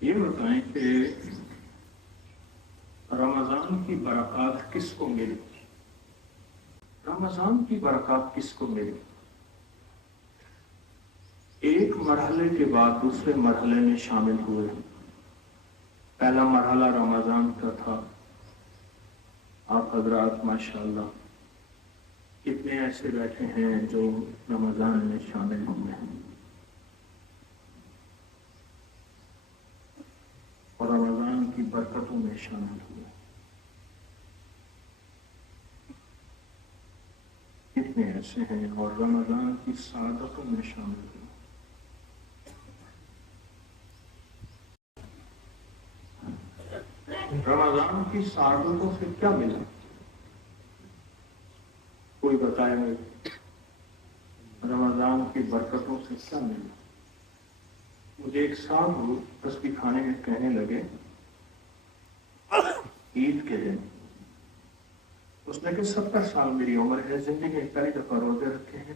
یہ بتائیں کہ رمضان کی برکات کس کو ملی؟ رمضان کی برکات کس کو ملی؟ ایک مرحلے کے بعد دوسرے مرحلے میں شامل ہوئے. پہلا مرحلہ رمضان کا تھا. آپ حضرات ماشاءاللہ کتنے ایسے بیٹھے ہیں جو رمضان میں شامل ہوئے ہیں اور رمضان کی برکتوں میں شامل ہوئے. کتنے ایسے ہیں اور رمضان کی سعادتوں میں شامل ہوئے. رمضان کی سعادتوں سے کیا ملا؟ کوئی بتائے گا؟ رمضان کی برکتوں سے کیا ملا؟ مجھے ایک صاحب تسبیح خانے میں کہنے لگے عید کے دن، اس نے کہ 70 سال میری عمر ہے، زندگی میں کئی دفعہ روزے رکھے ہیں،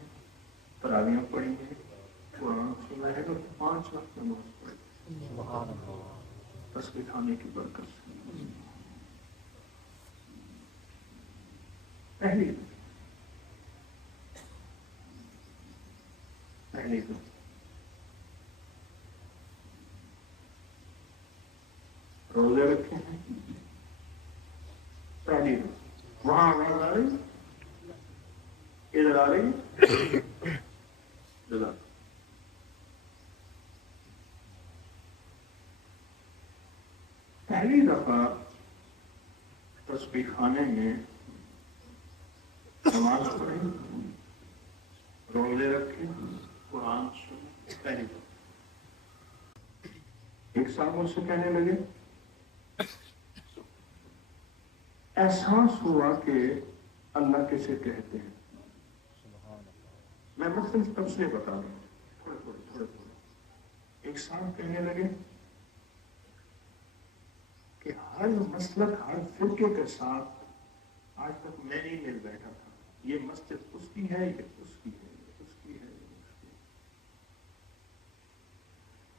تراویحیں پڑھی ہیں، قرآن سنا ہے اور 5 وقت نماز پڑھی. تسبیح خانے کی برکت سے پہلی روزے رکھے ہیں. پہلی وہاں آواز آ رہی، ادھر آ رہی، پہلی دفعہ تسبیح خانے میں نماز پڑھی، روزے رکھے، قرآن سنا. پہلی دفعہ ایک صاحب مجھ سے کہنے لگے احساس ہوا کہ اللہ کسے کہتے ہیں. میں مختلف تفصیلیں بتا رہا ہوں تھوڑے. ایک صاحب کہنے لگے کہ ہر مسلک ہر فرقے کے ساتھ آج تک میں نہیں مل بیٹھا تھا. یہ مسجد اس کی ہے، یہ اس کی ہے، یہ اس کی ہے، یہ اس کی ہے.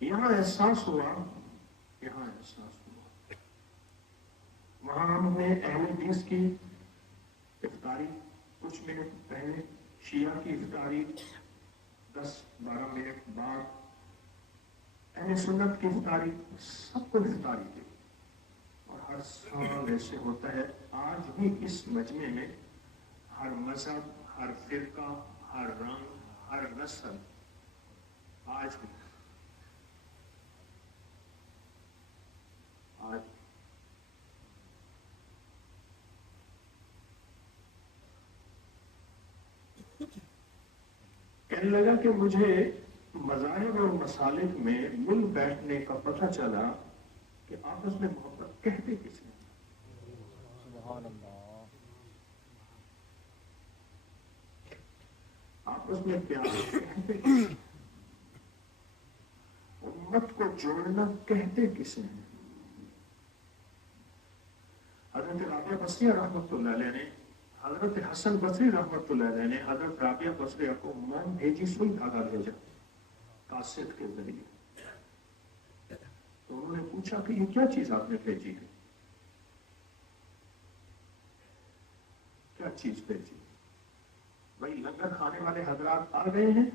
یہاں احساس ہوا، وہاں ہم نے اہل حدیث کی افطاری کچھ منٹ پہلے، شیعہ کی افطاری 10-12 منٹ بعد، اہل سنت کی افطاری، سب کو افطاری دی. اور ہر سال ایسے ہوتا ہے. آج بھی اس مجمع میں ہر مذہب، ہر فرقہ، ہر رنگ، ہر نسل، آج بھی کہنے لگا کہ مجھے مذاہب اور مسالک میں مل بیٹھنے کا پتہ چلا کہ آپس میں محبت کہتے کس نے. سبحان اللہ. آپس میں پیار کہتے کس نے. امت کو جوڑنا کہتے کس نے. حضرت رابعہ بصریہ رحمۃ اللہ علیہ نے، حضرت حسن بصری رحمۃ اللہ علیہ نے حضرت رابعہ بصریہ کو موم بھیجی، سوئی دھاگا بھیجا قاصد کے ذریعے. تو انہوں نے پوچھا کہ یہ کیا چیز آپ نے بھیجی ہے؟ کیا چیز بھیجی؟ بھائی لنگر کھانے والے حضرات آ گئے ہیں،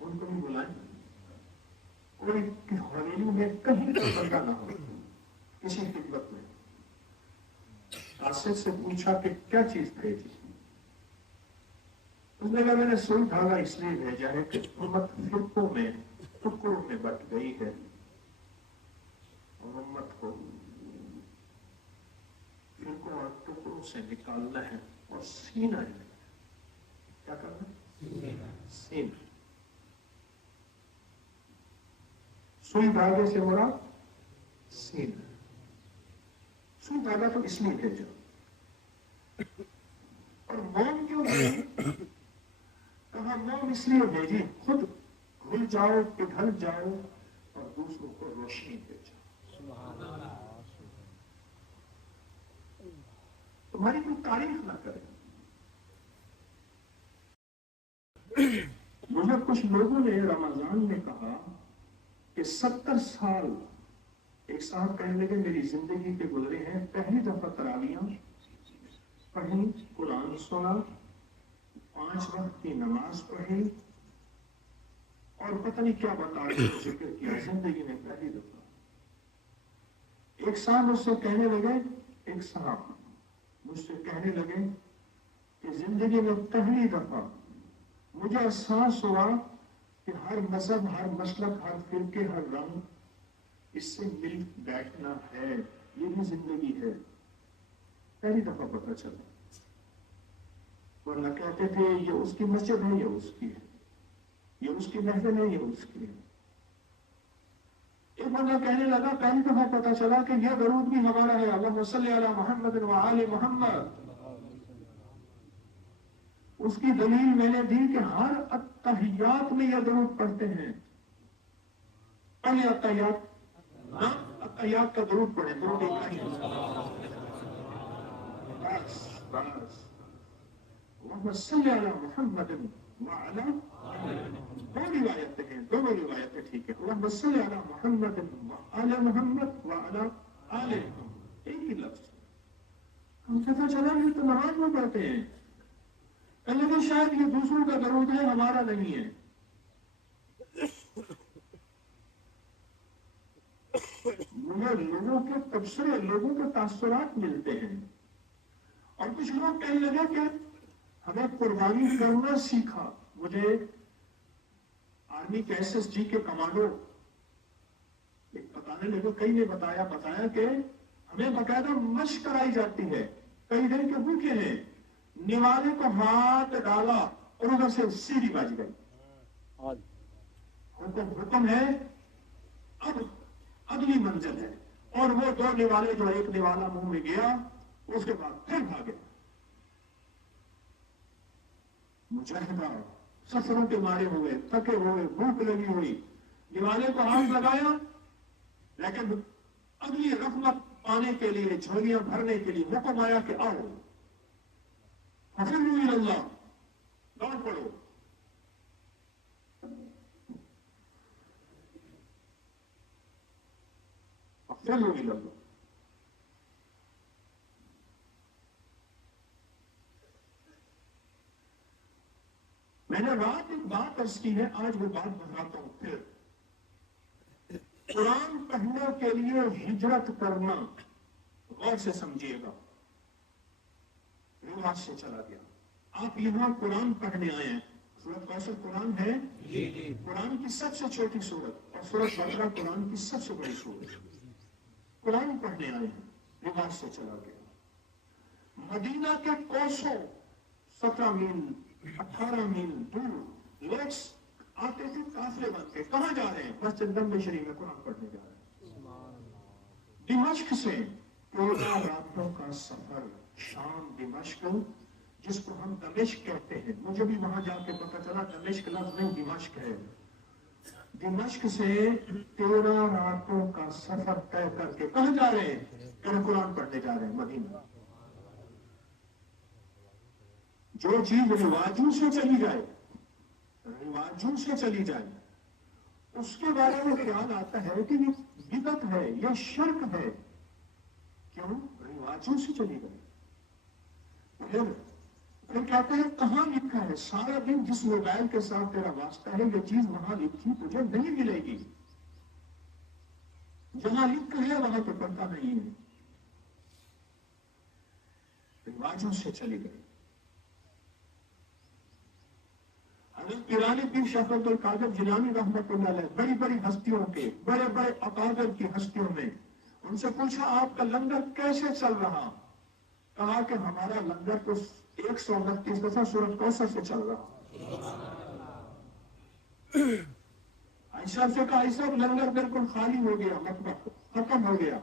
ان کو بھی بلائیں. کوئی حویلی میں کہیں کا بندہ نہ ہو کسی خدمت میں. قاصد سے پوچھا کہ کیا چیز بھیجی؟ اس نے کہا میں نے سوئی دھاگا اس لیے بھیجا ہے کہ امت فرقوں میں ٹکڑوں میں بٹ گئی ہے اور امت کو فرقوں اور ٹکڑوں سے نکالنا ہے اور سینہ ہے. کیا کرنا؟ سینہ. سوئی دھاگے سے مراد سینہ. سوئی دھاگا تو اس لیے بھیجا. اور موم کیوں بھیجی؟ کہاں موم اس لیے بھیجی خود بھول جاؤ پگھل جاؤ اور دوسروں کو روشنی دے جاؤ. تمہاری کوئی تعریف نہ کرے. مجھے کچھ لوگوں نے رمضان میں کہا کہ 70 سال ایک ایک صاحب کہنے لگے میری زندگی کے گزرے ہیں پہلی دفعہ تراویاں پڑھی، قرآن سنا، 5 وقت کی نماز پڑھی اور پتہ نہیں کیا بتا رہے ذکر کیا زندگی میں پہلی دفعہ۔ ایک صاحب مجھ سے کہنے لگے، ایک صاحب مجھ سے کہنے لگے کہ زندگی میں پہلی دفعہ مجھے احساس ہوا کہ ہر مذہب، ہر مسلک، ہر فرقے، ہر رنگ اس سے مل بیٹھنا ہے، یہ بھی زندگی ہے، پہلی دفعہ پتہ چلا۔ ورنہ کہتے تھے یہ اس کی مسجد ہے، یہ اس کی ہے، یہ اس کی محفل ہے، یہ اس کی ہے۔ ایک بندہ کہنے لگا پہلی دفعہ پتہ چلا کہ یہ درود بھی ہمارا ہے، اللہم صلی علی محمد و آل محمد۔ اس کی دلیل میں نے دی کہ ہر اتحیات میں یہ درود پڑھتے ہیں۔ پہلے اتحیات، اتحیات کا درود پڑھیں، درود ابراہیم، بس بس، اللہم صلی علی محمد وعلی، دو روایتیں ہیں، دونوں روایتیں ٹھیک ہے، اللہم صلی علی محمد وعلی محمد وعلی آل محمد، ایک ہی لفظ۔ ہم پتہ چلا یہ تو نماز میں پڑھتے ہیں، لیکن شاید یہ دوسروں کا درود ہے، ہمارا نہیں ہے۔ مجھے لوگوں کے تبصرے، لوگوں کے تاثرات ملتے ہیں، اور کچھ لوگ کہنے لگے کہ ہمیں قربانی کرنا سیکھا۔ مجھے آرمی کے ایس ایس جی کے کمانڈو بتانے لگے، کئی نے بتایا کہ ہمیں باقاعدہ مشق کرائی جاتی ہے، کئی دن کے بھوکے ہیں، نیوالے کو ہاتھ ڈالا اور ادھر سے سیڑھی بج گئی، حکم ہے اب اگلی منزل ہے، اور وہ 2 نیوالے جو ایک نیوالا منہ میں گیا اس کے بعد پھر بھاگے۔ مجاہدہ سفروں کے مارے ہوئے، تھکے ہوئے، بھوک لگی ہوئی، نیوالے کو ہاتھ لگایا، لیکن اگلی رحمت پانے کے لیے، جھولیاں بھرنے کے لیے حکم آیا کہ آؤ ففروا الی اللہ، دوڑ پڑو۔ ففروا الی اللہ۔ میں نے رات ایک بات عرض کی ہے، آج وہ بات بتاتا ہوں پھر۔ قرآن پڑھنے کے لیے ہجرت کرنا، غور سے سمجھیے گا، رواج سے چلا گیا۔ آپ یہاں قرآن پڑھنے آئے ہیں، سورۃ کوثر قرآن ہے، قرآن کی سب سے چھوٹی سورت، اور سورۃ بقرہ قرآن کی سب سے بڑی سورت۔ قرآن پڑھنے آئے ہیں، رواج سے چلا گیا۔ مدینہ کے کوسوں، 17 میل 18 میل دور لوگ آتے تھے قافلے بن کے، کہاں جا رہے ہیں؟ مسجد نبوی شریف میں قرآن پڑھنے جا رہے ہیں۔ دمشق سے 14 راتوں کا سفر، شام دمشق، جس کو ہم دمشق کہتے ہیں، مجھے بھی وہاں جا کے پتہ چلا دمشق لفظ نہیں دمشق ہے۔ دمشق سے 13 راتوں کا سفر طے کر کے کہاں جا رہے ہیں؟ قرآن پڑھنے جا رہے ہیں مدینہ۔ جو چیز رواجوں سے چلی جائے، رواجوں سے چلی جائے، اس کے بارے میں خیال آتا ہے کہ یہ بدعت ہے، یہ شرک ہے، کیوں؟ رواجوں سے چلی گئی۔ پھر کہتے ہیں کہاں لکھا ہے؟ سارا دن جس موبائل کے ساتھ تیرا واسطہ ہے، یہ چیز وہاں لکھی تجھے نہیں ملے گی، جہاں لکھا ہے وہاں تو پڑھتا نہیں ہے، رواجوں سے چلی گئی۔ حضرت پیرانی پیر شفقت القادر جیلانی رحمۃ اللہ علیہ، بڑی بڑی ہستیوں کے، بڑے بڑے اکابر کی ہستیوں میں، ان سے پوچھا آپ کا لنگر کیسے چل رہا؟ کہا کہ ہمارا لنگر تو 129 دفعہ سورۃ کوثر سے چل رہا۔ عائشہ سے کہا عائشہ لنگر بالکل خالی ہو گیا، مطبخ ختم ہو گیا،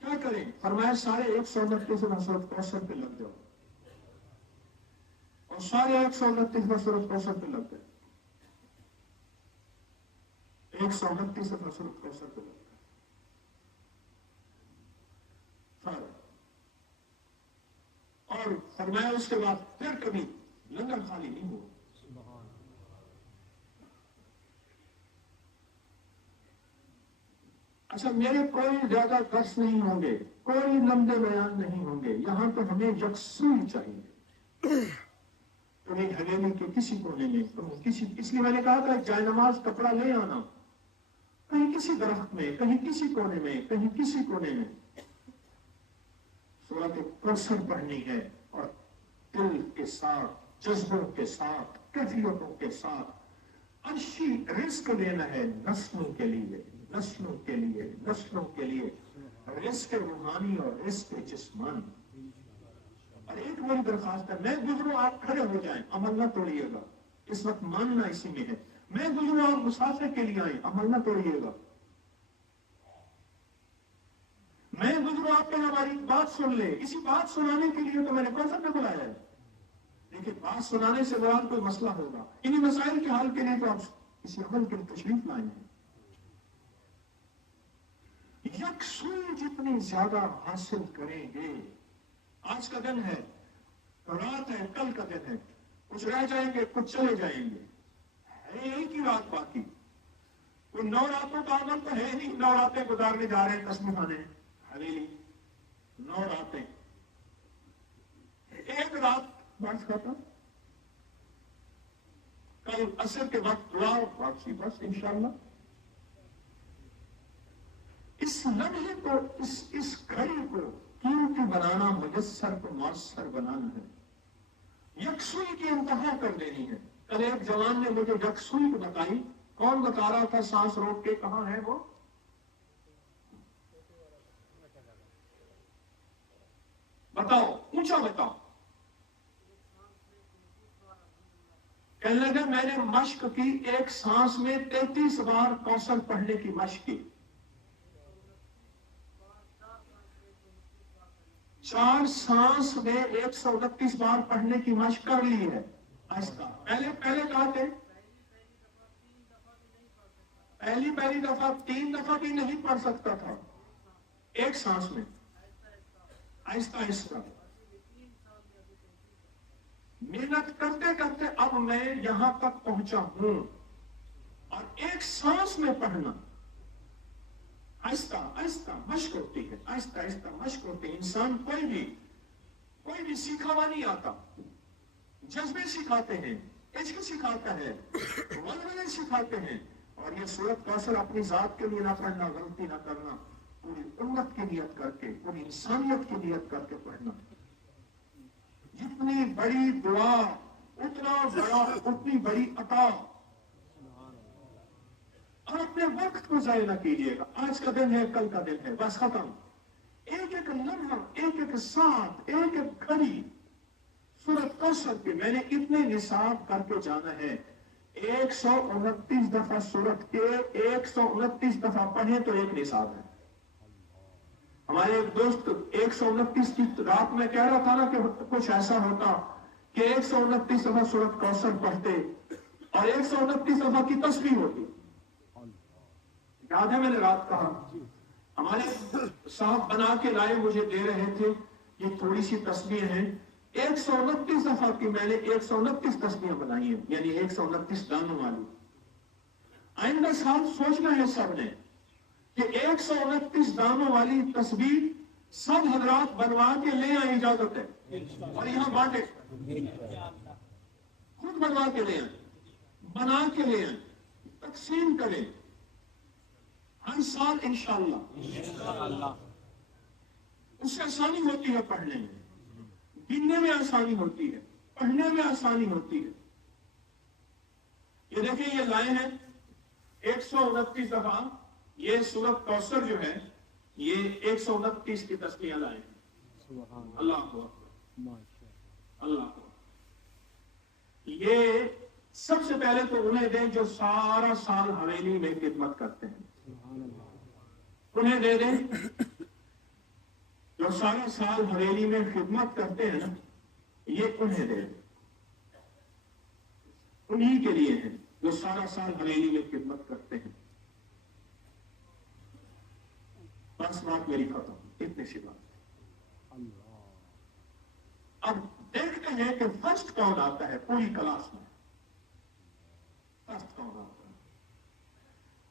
کیا کریں؟ فرمایا سارے 129 دفعہ سورۃ کوثر پہ لگ جاؤ، اور سارے 129 سورۃ کوثر پہ لگ گئے، 129 دفعہ سورۃ کوثر پہ لگ گئے سارے، اور فرمایا اس کے بعد پھر کبھی لنگر خالی نہیں ہوا۔ اچھا میرے کوئی زیادہ درس نہیں ہوں گے، کوئی لمبے بیان نہیں ہوں گے، یہاں تو ہمیں یکسوئی چاہیے. کہیں حویلی کے کسی کونے میں اس لیے میں نے کہا تھا جائے نماز کپڑا لے آنا، کہیں کسی درخت میں، کہیں کسی کونے میں، کہیں کسی کونے میں سورۃ کوثر پڑھنی ہے، اور دل کے ساتھ، جذبوں کے ساتھ، کیفیتوں کے ساتھ عرشی رزق لینا ہے نسلوں کے لیے، نسلوں کے لیے، نسلوں کے لیے، رزق روحانی اور رزق جسمانی. اور ایک بڑی درخواست ہے، میں گزروں آپ کھڑے ہو جائیں، عمل نہ توڑیے گا. اس وقت ماننا اسی میں ہے. میں گزروں آپ مسافر کے لیے آئیں، عمل نہ توڑیے گا. میں گزروں آپ کو ہماری بات سن لے، اسی بات سنانے کے لیے تو میں نے کوثر میں بلایا ہے. لیکن بات سنانے سے بعد کوئی مسئلہ ہوگا، انہی مسائل کے حل کے لیے تو آپ کسی عمل کی تشریف لائے ہیں. یکسوئی جتنی زیادہ حاصل کریں گے. آج کا دن ہے، رات ہے، کل کا دن ہے، کچھ رہ جائیں گے، کچھ چلے جائیں گے، ہے ایک ہی رات باقی. کوئی 9 راتوں کا عمل تو ہے نہیں. 9 راتیں گزارنے جا رہے ہیں تسبیح خانے حویلی، 9 راتیں، ایک رات بس ختم. کل عصر کے وقت دعا واپسی، بس انشاءاللہ. اس لمحے کو، اس گھڑی کو قیمتی بنانا، میسر کو مؤثر بنانا ہے. یکسوئی کی انتہا کر دینی ہے. کل ایک جوان نے مجھے یکسوئی کو بتائی. کون بتا رہا تھا سانس روک کے؟ کہاں ہے وہ؟ بتاؤ، اونچا بتاؤ. کہنے لگا میں نے مشق کی، ایک سانس میں 33 بار کوثر پڑھنے کی مشق کی. 4 سانس میں 129 بار پڑھنے کی مشق کر لی ہے. آہستہ. پہلے کہا تھے پہلی دفعہ 3 دفعہ بھی نہیں پڑھ سکتا تھا ایک سانس میں. آہستہ آہستہ محنت کرتے کرتے اب میں یہاں تک پہنچا ہوں. اور ایک سانس میں پڑھنا آہستہ آہستہ مشق ہوتی ہے، آہستہ آہستہ مشق ہوتی ہے. انسان کوئی بھی سیکھا ہوا نہیں آتا. جذبے سکھاتے ہیں، عشق سکھاتا ہے، ولولے سکھاتے ہیں. اور یہ سورۃ کوثر اپنی ذات کے لیے نہ پڑھنا، غلطی نہ کرنا، پوری امت کی نیت کر کے، پوری انسانیت کی نیت کر کے پڑھنا. جتنی بڑی دعا اتنی بڑی عطا. اور اپنے وقت کو ضائع نہ کیجیے گا. آج کا دن ہے، کل کا دن ہے، بس ختم. ایک ایک لمحہ، ایک ایک ساتھ، ایک ایک گھڑی سورۃ کوثر کے میں نے اتنے نصاب کر کے جانا ہے. 129 دفعہ سورت کے 129 دفعہ پڑھیں تو ایک نصاب ہے. ہمارے ایک دوست 129 کی رات میں کہہ رہا تھا نا کہ کچھ ایسا ہوتا کہ 129 دفعہ سورۃ کوثر پڑھتے اور 129 دفعہ کی تسبیح ہوتی. یاد ہے میں نے رات کہا، ہمارے صاحب بنا کے لائے، مجھے دے رہے تھے، یہ تھوڑی سی تسبیح ہیں. 129 دفعہ کی میں نے 129 تسبیحیں بنائی ہیں، یعنی 129 دانوں والی. آئندہ سال سوچنا ہے سب نے کہ 129 دانوں والی تسبیح سب حضرات بنوا کے لے آئیں، اجازت ہے، اور یہاں بانٹے، خود بنوا کے لے آئیں، بنا کے لے آئیں، تقسیم کریں ہر سال انشاءاللہ. اس سے آسانی ہوتی ہے پڑھنے میں، گننے میں آسانی ہوتی ہے، پڑھنے میں آسانی ہوتی ہے. یہ دیکھیں، یہ لائے ہیں 129 دفعہ. یہ سورۃ کوثر جو ہے یہ 129 کی تسبیحیں لائے ہیں. اللہ کو اللہ کو. یہ سب سے پہلے تو انہیں دیں جو سارا سال حویلی میں خدمت کرتے ہیں، انہیں دے دیں. جو سارا سال حویلی میں خدمت کرتے ہیں نا، یہ انہیں دے دیں. انہی کے لیے ہیں جو سارا سال حویلی میں خدمت کرتے ہیں. بس بات میری ختم، اتنی سی بات. اب دیکھتے ہیں کہ فرسٹ کون آتا ہے پوری کلاس میں. فرسٹ کون آتا ہے؟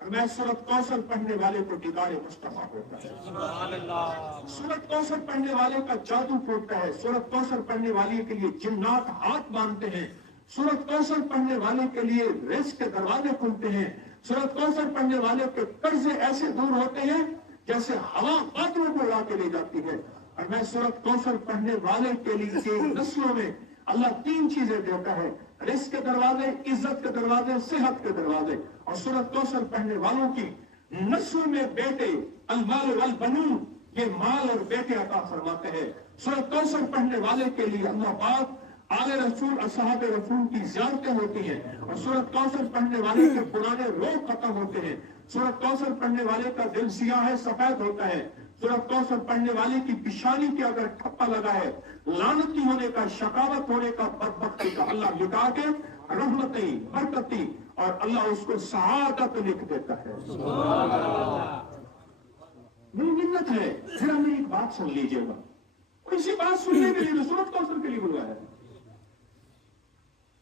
اور میں سورت کوثر پڑھنے والے کو دیدار مصطفیٰ ہوتا ہے. سبحان اللہ. سورت کوثر پڑھنے والے کا جادو ٹوٹتا ہے. سورت کوثر پڑھنے والے کے لیے جنات ہاتھ باندھتے ہیں. سورت کوثر پڑھنے والے کے لیے رزق کے دروازے کھلتے ہیں. سورت کوثر پڑھنے والے کے قرضے ایسے دور ہوتے ہیں جیسے ہوا بادلوں کو اڑا کے لے جاتی ہے. اور میں سورت کوثر پڑھنے والے کے لیے نسلوں میں اللہ 3 چیزیں دیتا ہے: رزق کے دروازے، عزت کے دروازے، صحت کے دروازے. اور سورت کوثر پڑھنے والوں کی نسل میں بیٹے، المال والبنون، یہ مال اور بیٹے عطا فرماتے ہیں. سورت کوثر پڑھنے والے کے لیے اللہ پاک آل رسول، اصحاب رسول کی زیارتیں ہوتی ہیں. اور سورت کوثر پڑھنے والے کے پرانے روگ ختم ہوتے ہیں. سورت کوثر پڑھنے والے کا دل سیاہ ہے، سفید ہوتا ہے. سورت کوثر پڑھنے والے کی پیشانی کے اگر ٹھپا لگا ہے، لعنتی ہونے کا، شقاوت ہونے کا، بدبختی کا، اللہ مٹا کے رحمتی، برکتی اور اللہ اس کو سعادت لکھ دیتا ہے. میری منت ہے، ذرا میری ایک بات سن لیجیے گا. اسی بات سننے کے لیے سورت کوثر کے لیے بلایا ہے.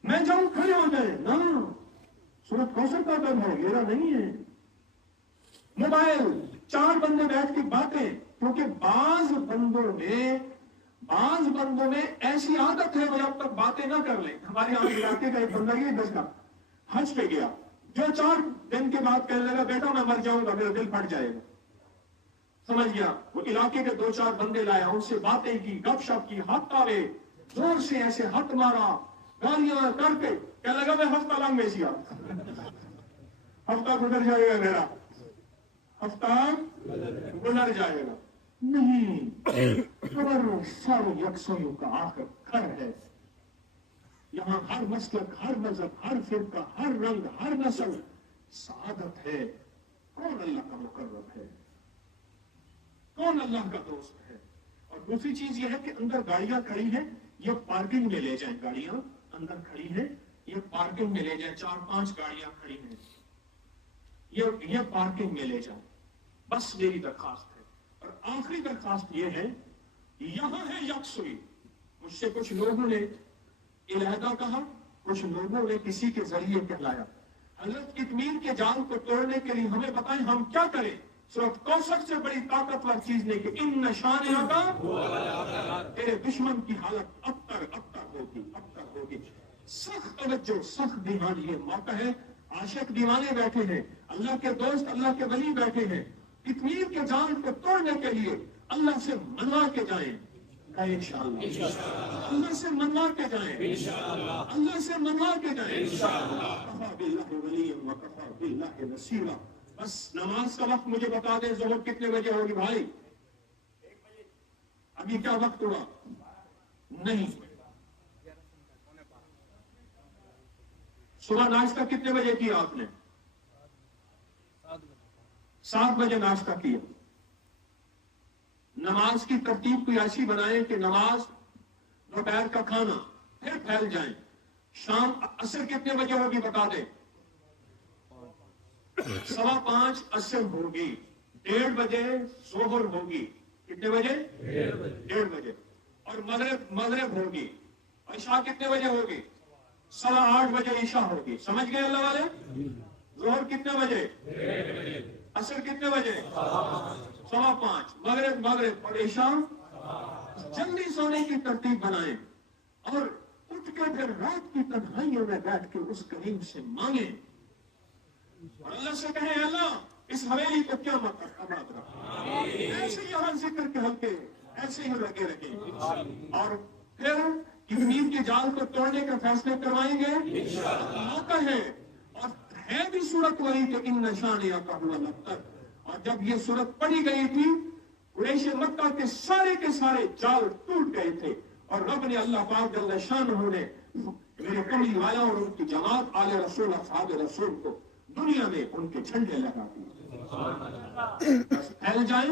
میں جاؤں کھڑے ہو جائے نا، سورت کوثر کا دم ہے، میرا نہیں ہے. موبائل 4 بندے بیٹھ کے باتیں، کیونکہ بعض بندوں میں ایسی عادت ہے وہ جب تک باتیں نہ کر لیں. ہمارے یہاں علاقے کا ایک بندہ یہ دستا حج پہ گیا، جو 4 دن کے بعد کہنے لگا بیٹا میں مر جاؤں گا، میرا دل پھٹ جائے گا. سمجھ گیا، وہ علاقے کے 2-4 بندے لایا، ان سے باتیں کی، گپ شپ کی، ہاتھ تارے، زور سے ایسے ہاتھ مارا، گالیاں کر کے کہنے لگا میں ہفتہ لنگ میں سیا، ہفتہ گزر جائے گا، میرا ہفتہ گزر جائے گا. نہیں، خبر سب یکسوئیوں کا آخر گھر ہے. یہاں ہر مسلک، ہر مذہب، ہر فرقہ، ہر رنگ، ہر نسل سعادت ہے. کون اللہ کا مقرب ہے، کون اللہ کا دوست ہے. اور دوسری چیز یہ ہے کہ اندر گاڑیاں کھڑی ہیں، یہ پارکنگ میں لے جائیں. گاڑیاں اندر کھڑی ہیں، یہ پارکنگ میں لے جائیں. 4-5 گاڑیاں کھڑی ہیں، یہ پارکنگ میں لے جائیں. بس میری درخواست ہے. اور آخری درخواست یہ ہے، یہاں ہے یکسوئی. مجھ سے کچھ لوگوں نے علیحدہ کہا، کچھ لوگوں نے کسی کے ذریعے کہلایا. حضرت کتمیر کے جال کو توڑنے کے لیے ہمیں بتائیں ہم کیا کریں. سورت کوثر سے بڑی طاقتور چیز نہیں کہ ان شانئک، تیرے دشمن کی حالت ابتر ہوگی. سخت توجہ، سخت دیوانی. یہ موقع ہے، عاشق دیوانے بیٹھے ہیں، اللہ کے دوست، اللہ کے ولی بیٹھے ہیں. کتمیر کے جال کو توڑنے کے لیے اللہ سے منوا کے جائیں. انشاءاللہ اللہ سے منوا کے جائیں، اللہ سے منوا کے جائیں. کفا باللہ ولیا وکفا باللہ نصیرا. بس نماز کا وقت مجھے بتا دیں، ظہر کتنے بجے ہوگی بھائی؟ ابھی کیا وقت ہوا؟ نہیں. صبح ناشتہ کتنے بجے کیا آپ نے؟ 7 بجے ناشتہ کیا. نماز کی ترتیب کوئی ایسی بنائیں کہ نماز، دوپہر کا کھانا، پھر پھیل جائیں. شام عصر کتنے بجے ہوگی بتا دیں؟ 5:15 عصر ہوگی. 1:30 بجے ظہر ہوگی. کتنے بجے؟ 1:30 بجے. اور مغرب ہوگی. عشاء کتنے بجے ہوگی؟ 8:15 بجے عشاء ہوگی. سمجھ گئے اللہ والے؟ ظہر کتنے بجے؟ عصر کتنے بجے؟ 5:15. مغرب اور عشاء. جلدی سونے کی ترتیب بنائیں اور اٹھ کے پھر رات کی تنہائیوں میں بیٹھ کے اس کریم سے مانگیں اور اللہ سے کہیں اللہ اس حویلی کو کیا آباد رکھا. ایسے یہاں ذکر کے حلقے ایسے ہی لگے رہیں اور پھر کتمیر کے جال کو توڑنے کا فیصلے کروائیں گے. موقع ہے اور ہے بھی صورت وہی کہ ان شانئک هو الابتر. اور جب یہ صورت پڑھی گئی تھی، قریش مکہ کے سارے جال ٹوٹ گئے تھے اور رب نے اللہ پاک جل شانہ نے میرے کملی والا اور ان کی جماعت آل رسول، اصحاب رسول کو دنیا میں ان کے جھنڈے لگا دیے. پھیل جائیں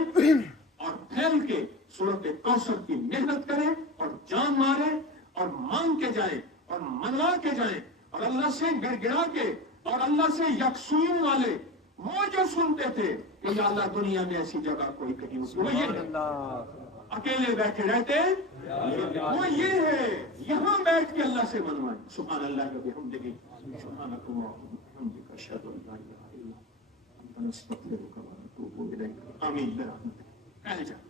اور پھیل کے سورت کوثر کی محنت کریں اور جان ماریں اور مانگ کے جائیں اور منوا کے جائیں اور اللہ سے گڑ گڑا کے اور اللہ سے یکسوئیوں والے وہ جو سنتے تھے کہ یا اللہ دنیا میں ایسی جگہ کوئی کہیں وہ یہ اکیلے بیٹھے رہتے وہ یہ ہے یہاں بیٹھ کے اللہ سے منوائیں. سبحان اللہ و بحمدہ سبحانک اللہم وبحمدک اشہد ان لا الہ الا انت ونستغفرك ونتوب إليك آمين برحمتك. تعال جاء